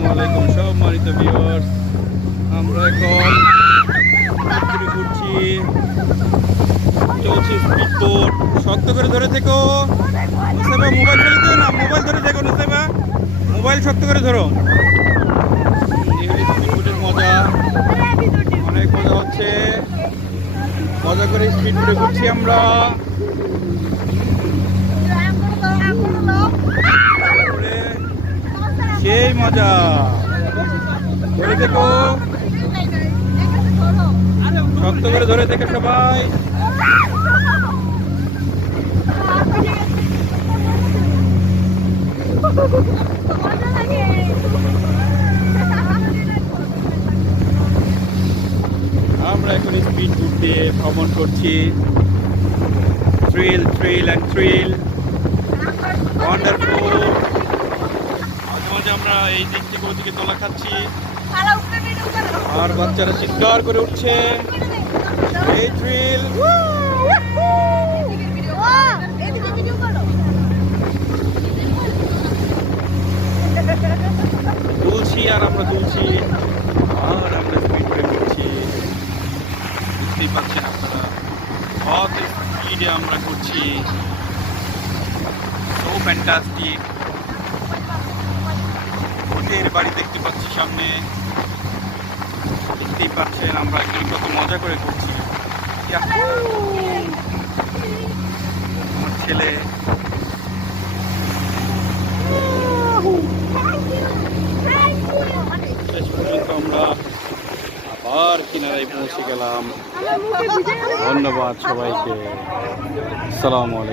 আসসালামু আলাইকুম সম্মানিত ভিউয়ার্স, আমরা এখন ঘুরছি, চলছি স্পিডবোট। শক্ত করে ধরে থেকো নুসাইবা, মোবাইল ফেলে দিও না, মোবাইল ধরে থেকো নুসাইবা, মোবাইল শক্ত করে ধরো। স্পিডবোটের মজা, অনেক মজা হচ্ছে, মজা করে স্পিডবোটে ঘুরছি আমরা। সেই মজা, ধরে থেকো, শক্ত করে ধরে থেকে সবাই। আমরা এখন স্পিড বোট দিয়ে ভ্রমণ করছি। Thrill thrill and thrill, wonderful. মাঝে মাঝে আমরা এই দিক থেকে ওদিকে তোলা খাচ্ছি, আর বাচ্চারা চিৎকার করে উঠছে। এই থ্রিল, দুলছি আর আমরা দুলছি, আর আমরা স্পিড ব্রেক করছি। বুঝতেই পারছেন আপনারা, কত স্পিডে আমরা করছি। So fantastic. ভূতের বাড়ি দেখতে পাচ্ছি সামনে, দেখতেই পাচ্ছেন আমরা এখানে কত মজা করে করছি। আমার ছেলে শেষ পর্যন্ত আমরা আবার কিনারায় পৌঁছে গেলাম। ধন্যবাদ সবাইকে। আসসালামু আলাইকুম।